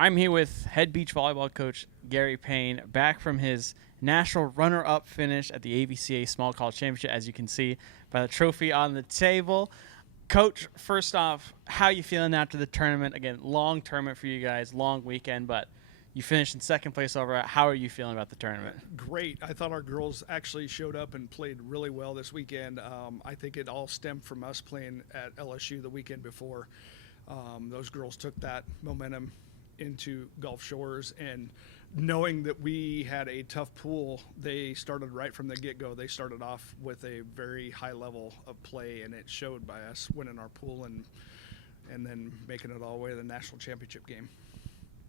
I'm here with head beach volleyball coach Gary Payne, back from his national runner-up finish at the AVCA Small College Championship, as you can see by the trophy on the table. Coach, first off, how you feeling after the tournament? Again, long tournament for you guys, long weekend, but you finished in second place overall. How are you feeling about the tournament? Great. I thought our girls actually showed up and played really well this weekend. I think it all stemmed from us playing at LSU the weekend before. Those girls took that momentum into Gulf Shores, and knowing that we had a tough pool, they started right from the get-go. They started off with a very high level of play, and it showed by us winning our pool and then making it all the way to the national championship game.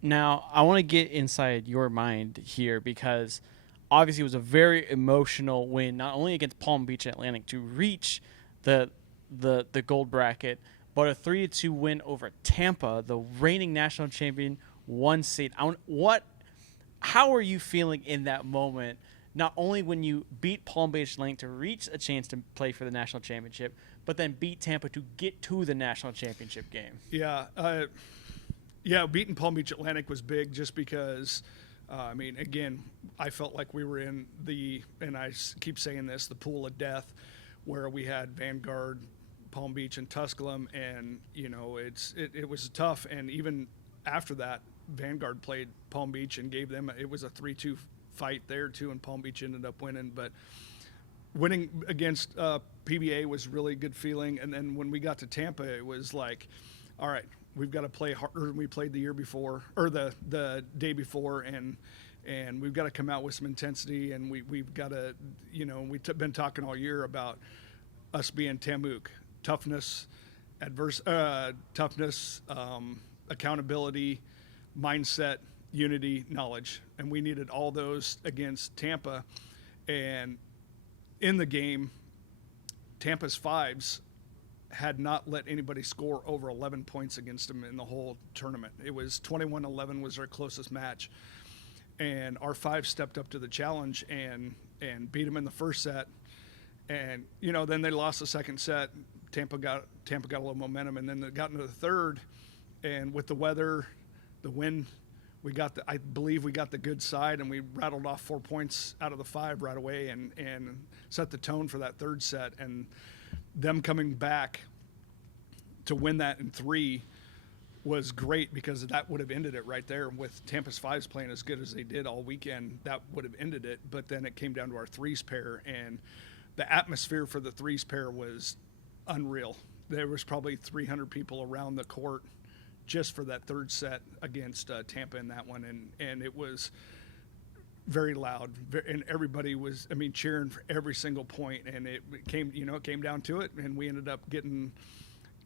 Now, I want to get inside your mind here because obviously it was a very emotional win, not only against Palm Beach and Atlantic to reach the gold bracket, but a 3-2 win over Tampa, the reigning national champion, 1 seed. How are you feeling in that moment, not only when you beat Palm Beach Atlantic to reach a chance to play for the national championship, but then beat Tampa to get to the national championship game? Yeah, beating Palm Beach Atlantic was big just because, again, I felt like we were in and I keep saying this, the pool of death, where we had Vanguard, Palm Beach, and Tusculum, and, it was tough. And even after that, Vanguard played Palm Beach and it was a 3-2 fight there, too, and Palm Beach ended up winning. But winning against PBA was really good feeling. And then when we got to Tampa, it was like, all right, we've got to play harder than we played the year before, or the day before, and we've got to come out with some intensity, and we've got to, we've been talking all year about us being TAMUK, toughness, accountability, mindset, unity, knowledge, and we needed all those against Tampa. And in the game, Tampa's fives had not let anybody score over 11 points against them in the whole tournament. It was 21-11 was our closest match, and our five stepped up to the challenge and beat them in the first set. And then they lost the second set. Tampa got a little momentum, and then they got into the third, and with the weather, the wind, I believe we got the good side, and we rattled off 4 points out of the 5 right away and set the tone for that third set. And them coming back to win that in 3 was great, because that would have ended it right there. With Tampa's fives playing as good as they did all weekend, that would have ended it. But then it came down to our threes pair, and the atmosphere for the threes pair was unreal. There was probably 300 people around the court just for that third set against Tampa in that one, and it was very loud, and everybody was, cheering for every single point, and it came down to it, and we ended up getting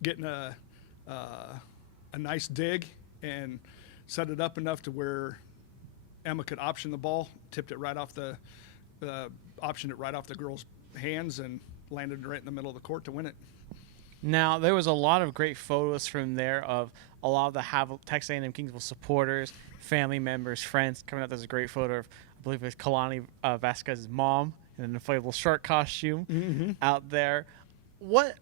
a nice dig and set it up enough to where Emma could option the ball, optioned it right off the girls' hands, and landed right in the middle of the court to win it. Now, there was a lot of great photos from there of a lot of the Texas A&M Kingsville supporters, family members, friends coming out. There's a great photo of, I believe it was Kalani Vasquez's mom in an inflatable shark costume out there. What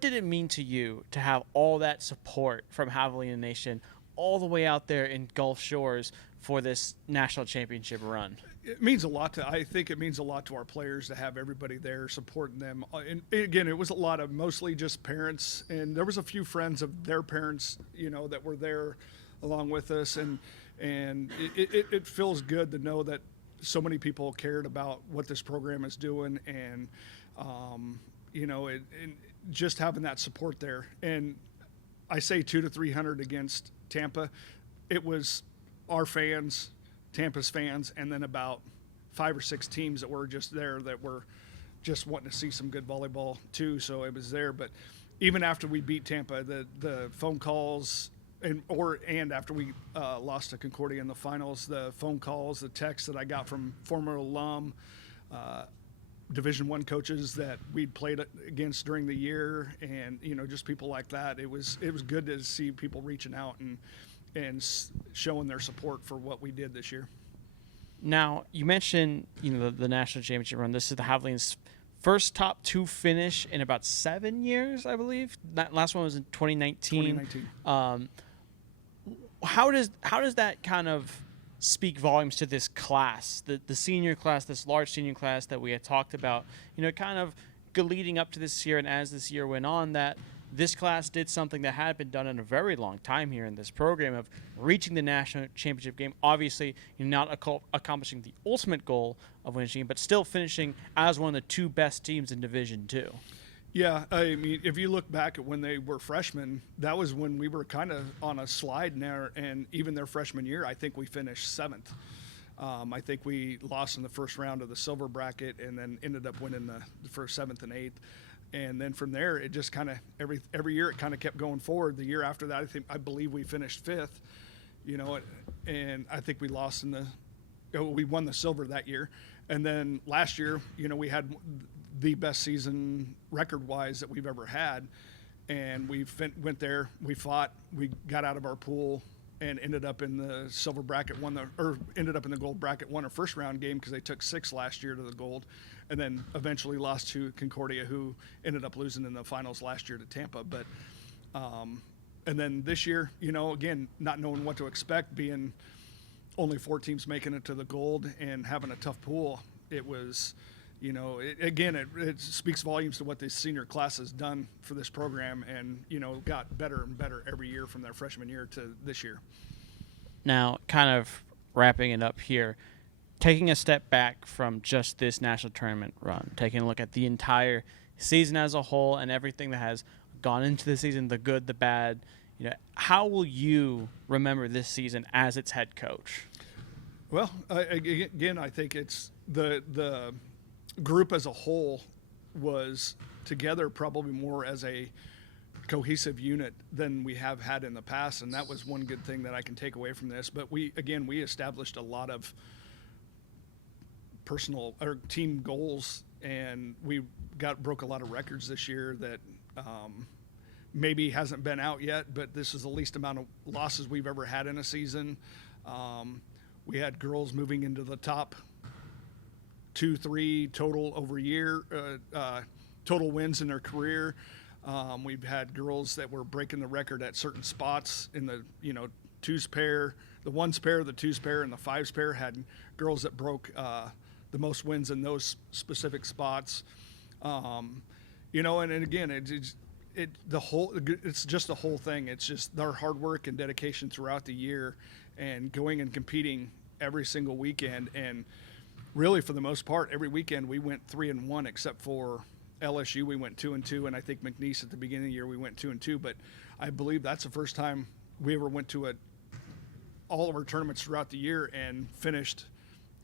did it mean to you to have all that support from Javelina Nation all the way out there in Gulf Shores for this national championship run? It means a lot I think it means a lot to our players to have everybody there supporting them. And again, it was a lot of mostly just parents, and there was a few friends of their parents, that were there along with us. And it feels good to know that so many people cared about what this program is doing, and, and just having that support there. And I say 200 to 300 against Tampa. It was our fans, Tampa's fans, and then about 5 or 6 teams that were just there that were just wanting to see some good volleyball too. So it was there. But even after we beat Tampa, the phone calls and after we lost to Concordia in the finals, the phone calls, the texts that I got from former alum, Division I coaches that we'd played against during the year, and just people like that. It was good to see people reaching out and showing their support for what we did this year. Now, you mentioned the national championship run. This is the Javelina's first top 2 finish in about 7 years, I believe. That last one was in 2019. how does that kind of speak volumes to this class, the senior class, this large senior class that we had talked about, kind of leading up to this year, and as this year went on, that this class did something that had been done in a very long time here in this program of reaching the national championship game. Obviously, not accomplishing the ultimate goal of winning, but still finishing as one of the two best teams in Division II. Yeah, I mean, if you look back at when they were freshmen, that was when we were kind of on a slide now, and even their freshman year, I think we finished 7th. I think we lost in the first round of the silver bracket and then ended up winning the first 7th and 8th. And then from there, it just kind of every year it kind of kept going forward. The year after that, I believe we finished 5th, and I think we lost we won the silver that year. And then last year, we had the best season record-wise that we've ever had, and we went there, we fought, we got out of our pool, and ended up in the silver bracket, ended up in the gold bracket, won a first round game because they took 6 last year to the gold, and then eventually lost to Concordia, who ended up losing in the finals last year to Tampa. But and then this year, again, not knowing what to expect, being only 4 teams making it to the gold and having a tough pool, it was, it speaks volumes to what this senior class has done for this program, and got better and better every year from their freshman year to this year. Now, kind of wrapping it up here, taking a step back from just this national tournament run, taking a look at the entire season as a whole and everything that has gone into the season, the good, the bad, how will you remember this season as its head coach? Well, again, I think it's the group as a whole was together probably more as a cohesive unit than we have had in the past, and that was one good thing that I can take away from this. But we established a lot of personal or team goals, and we broke a lot of records this year that maybe hasn't been out yet, but this is the least amount of losses we've ever had in a season. We had girls moving into the top 2-3 total over year, total wins in their career. We've had girls that were breaking the record at certain spots in the twos pair, the ones pair, the twos pair, and the fives pair. Had girls that broke the most wins in those specific spots. And again, it's just the whole thing. It's just their hard work and dedication throughout the year, and going and competing every single weekend. And really, for the most part, every weekend we went 3-1, except for LSU. We went 2-2, and I think McNeese at the beginning of the year we went 2-2. But I believe that's the first time we ever went to all of our tournaments throughout the year and finished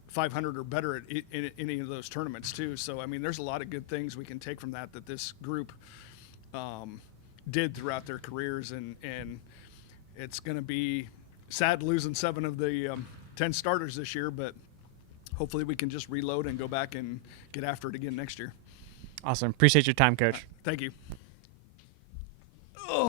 500 or better in any of those tournaments too. So I mean, there's a lot of good things we can take from that this group did throughout their careers, and it's going to be sad losing 7 of the 10 starters this year, but hopefully we can just reload and go back and get after it again next year. Awesome. Appreciate your time, Coach. Thank you.